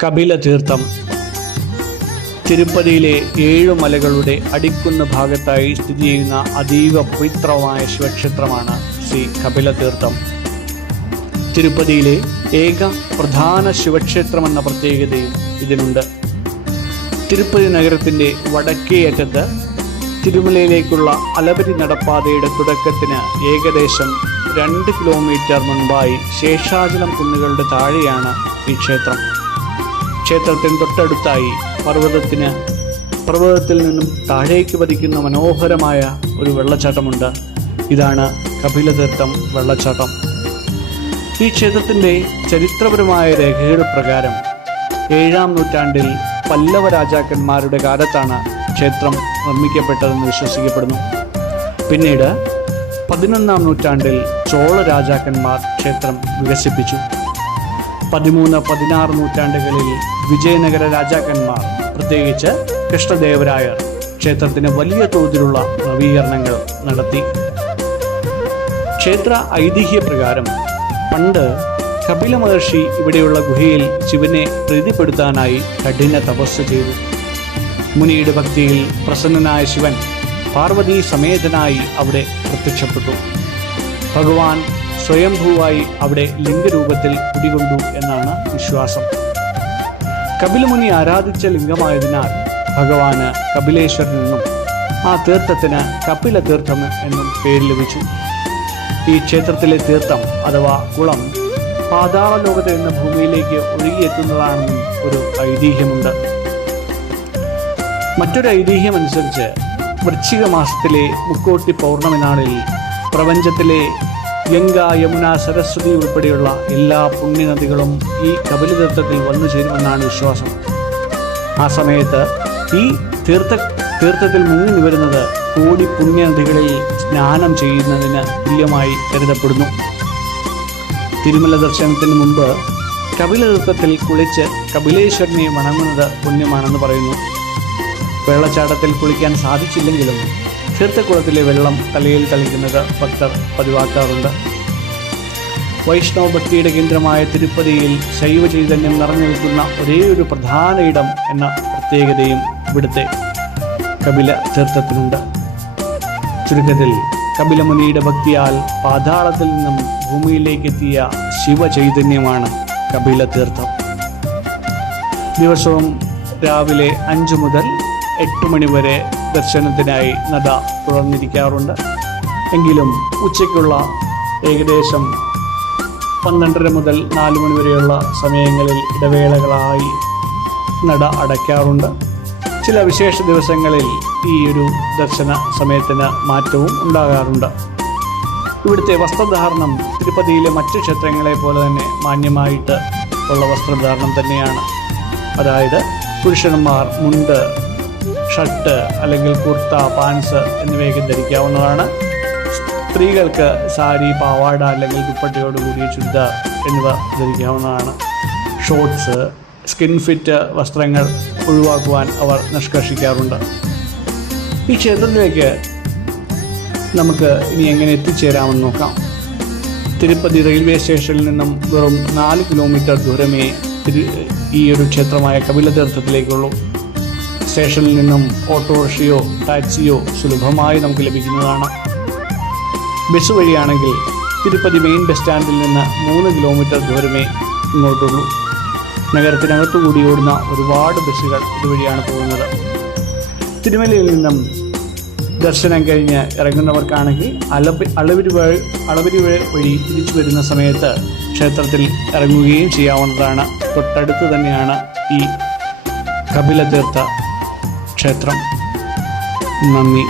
കപിലതീർത്ഥം തിരുപ്പതിയിലെ 7 മലകളുടെ അടിക്കുന്ന ഭാഗത്തായി സ്ഥിതി ചെയ്യുന്ന അതീവ പവിത്രമായ ശിവക്ഷേത്രമാണ് ശ്രീ കപിലതീർത്ഥം. തിരുപ്പതിയിലെ ഏക പ്രധാന ശിവക്ഷേത്രമെന്ന പ്രത്യേകതയും ഇതിനുണ്ട്. തിരുപ്പതി നഗരത്തിൻ്റെ വടക്കേ അറ്റത്ത് തിരുമലയിലേക്കുള്ള അലപരി നടപ്പാതയുടെ തുടക്കത്തിന് ഏകദേശം 2 കിലോമീറ്റർ മുൻപായി ശേഷാചലം കുന്നുകളുടെ താഴെയാണ് ഈ ക്ഷേത്രം. ക്ഷേത്രത്തിന് തൊട്ടടുത്തായി പർവ്വതത്തിൽ നിന്നും താഴേക്ക് പതിക്കുന്ന മനോഹരമായ ഒരു വെള്ളച്ചാട്ടമുണ്ട്. ഇതാണ് കപിലതീർത്ഥം വെള്ളച്ചാട്ടം. ഈ ക്ഷേത്രത്തിൻ്റെ ചരിത്രപരമായ രേഖകൾ പ്രകാരം 7-ാം നൂറ്റാണ്ടിൽ പല്ലവ രാജാക്കന്മാരുടെ കാലത്താണ് ക്ഷേത്രം നിർമ്മിക്കപ്പെട്ടതെന്ന് വിശ്വസിക്കപ്പെടുന്നു. പിന്നീട് 11-ാം നൂറ്റാണ്ടിൽ ചോള രാജാക്കന്മാർ ക്ഷേത്രം വികസിപ്പിച്ചു. 13-16 നൂറ്റാണ്ടുകളിൽ വിജയനഗര രാജാക്കന്മാർ, പ്രത്യേകിച്ച് കൃഷ്ണദേവരായർ, ക്ഷേത്രത്തിന് വലിയ തോതിലുള്ള നവീകരണങ്ങൾ നടത്തി. ക്ഷേത്ര ഐതിഹ്യപ്രകാരം പണ്ട് കപില മഹർഷി ഇവിടെയുള്ള ഗുഹയിൽ ശിവനെ പ്രീതിപ്പെടുത്താനായി കഠിന തപസ് ചെയ്തു. മുനിയുടെ ഭക്തിയിൽ പ്രസന്നനായ ശിവൻ പാർവതി സമേതനായി അവിടെ പ്രത്യക്ഷപ്പെട്ടു. ഭഗവാൻ സ്വയംഭൂവായി അവിടെ ലിംഗരൂപത്തിൽ കുടികൊണ്ടു എന്നാണ് വിശ്വാസം. കപിലമുനി ആരാധിച്ച ലിംഗമായതിനാൽ ഭഗവാന് കപിലേശ്വരനെന്നും ആ തീർത്ഥത്തിന് കപിലതീർത്ഥം എന്നും പേര് ലഭിച്ചു. ഈ ക്ഷേത്രത്തിലെ തീർത്ഥം അഥവാ കുളം പാതാള ലോകത്ത് എന്ന ഭൂമിയിലേക്ക് ഒഴുകിയെത്തുന്നതാണെന്നും ഒരു ഐതിഹ്യമുണ്ട്. മറ്റൊരു ഐതിഹ്യം അനുസരിച്ച് വൃശ്ചിക മാസത്തിലെ മുക്കോട്ടി പൗർണമി നാളിൽ പ്രപഞ്ചത്തിലെ ഗംഗ, യമുന, സരസ്വതി ഉൾപ്പെടെയുള്ള എല്ലാ പുണ്യനദികളും ഈ കപിലതീർത്ഥത്തിൽ വന്നു ചേരുമെന്നാണ് വിശ്വാസം. ആ സമയത്ത് ഈ തീർത്ഥത്തിൽ മുങ്ങി നിവരുന്നത് കോടി പുണ്യനദികളിൽ സ്നാനം ചെയ്യുന്നതിന് തുല്യമായി കരുതപ്പെടുന്നു. തിരുമല ദർശനത്തിന് മുമ്പ് കപിലതീർത്ഥത്തിൽ കുളിച്ച് കപിലേശ്വരനെ വണങ്ങുന്നത് പുണ്യമാണെന്ന് പറയുന്നു. വെള്ളച്ചാട്ടത്തിൽ കുളിക്കാൻ സാധിച്ചില്ലെങ്കിലും തീർത്ഥക്കുളത്തിലെ വെള്ളം തലയിൽ തളിക്കുന്നത് ഭക്തർ പതിവാക്കാറുണ്ട്. വൈഷ്ണവ ഭക്തിയുടെ കേന്ദ്രമായ തിരുപ്പതിയിൽ ശൈവ ചൈതന്യം നിറഞ്ഞു നിൽക്കുന്ന ഒരേയൊരു പ്രധാന ഇടം എന്ന പ്രത്യേകതയും ഇവിടുത്തെ കപില തീർത്ഥത്തിനുണ്ട്. ചുരുക്കത്തിൽ കപിലമുനിയുടെ ഭക്തിയാൽ പാതാളത്തിൽ നിന്നും ഭൂമിയിലേക്ക് എത്തിയ ശിവചൈതന്യമാണ് കപിലതീർത്ഥം. ദിവസവും രാവിലെ 5 മുതൽ 8 മണി വരെ ദർശനത്തിനായി നട തുറന്നിരിക്കാറുണ്ട്. എങ്കിലും ഉച്ചയ്ക്കുള്ള ഏകദേശം 12:30 മുതൽ 4 മണി വരെയുള്ള സമയങ്ങളിൽ ഇടവേളകളായി നട അടയ്ക്കാറുണ്ട്. ചില വിശേഷ ദിവസങ്ങളിൽ ഈ ഒരു ദർശന സമയത്തിന് മാറ്റവും ഉണ്ടാകാറുണ്ട്. ഇവിടുത്തെ വസ്ത്രധാരണം തിരുപ്പതിയിലെ മറ്റ് ക്ഷേത്രങ്ങളെ പോലെ തന്നെ മാന്യമായിട്ട് ഉള്ള വസ്ത്രധാരണം തന്നെയാണ്. അതായത് പുരുഷന്മാർ മുണ്ട്, ഷർട്ട് അല്ലെങ്കിൽ കുർത്ത, പാൻസ് എന്നിവയൊക്കെ ധരിക്കാവുന്നതാണ്. സ്ത്രീകൾക്ക് സാരി, പാവാട അല്ലെങ്കിൽ ദുപ്പട്ടയോടുകൂടിയ ചുരിദാർ എന്നിവ ധരിക്കാവുന്നതാണ്. ഷോർട്ട്സ്, സ്കിൻ ഫിറ്റ് വസ്ത്രങ്ങൾ ഒഴിവാക്കുവാൻ അവർ നിഷ്കർഷിക്കാറുണ്ട്. ഈ ക്ഷേത്രത്തിലേക്ക് നമുക്ക് ഇനി എങ്ങനെ എത്തിച്ചേരാമെന്ന് നോക്കാം. തിരുപ്പതി റെയിൽവേ സ്റ്റേഷനിൽ നിന്നും വെറും 4 കിലോമീറ്റർ ദൂരമേ ഈ ഒരു ക്ഷേത്രമായ കപിലതീർത്ഥത്തിലേക്കുള്ളൂ. സ്റ്റേഷനിൽ നിന്നും ഓട്ടോറിക്ഷയോ ടാക്സിയോ സുലഭമായി നമുക്ക് ലഭിക്കുന്നതാണ്. ബസ് വഴിയാണെങ്കിൽ തിരുപ്പതി മെയിൻ ബസ് സ്റ്റാൻഡിൽ നിന്ന് 3 കിലോമീറ്റർ ദൂരമേ ഇങ്ങോട്ടുള്ളൂ. നഗരത്തിനകത്തുകൂടി ഓടുന്ന ഒരുപാട് ബസ്സുകൾ ഇതുവഴിയാണ് പോകുന്നത്. തിരുമലയിൽ നിന്നും ദർശനം കഴിഞ്ഞ് ഇറങ്ങുന്നവർക്കാണെങ്കിൽ അളവിരി വഴി തിരിച്ചു വരുന്ന സമയത്ത് ക്ഷേത്രത്തിൽ ഇറങ്ങുകയും ചെയ്യാവുന്നതാണ്. തൊട്ടടുത്ത് തന്നെയാണ് ഈ കപിലതീർത്ഥ ക്ഷേത്രം. നന്ദി.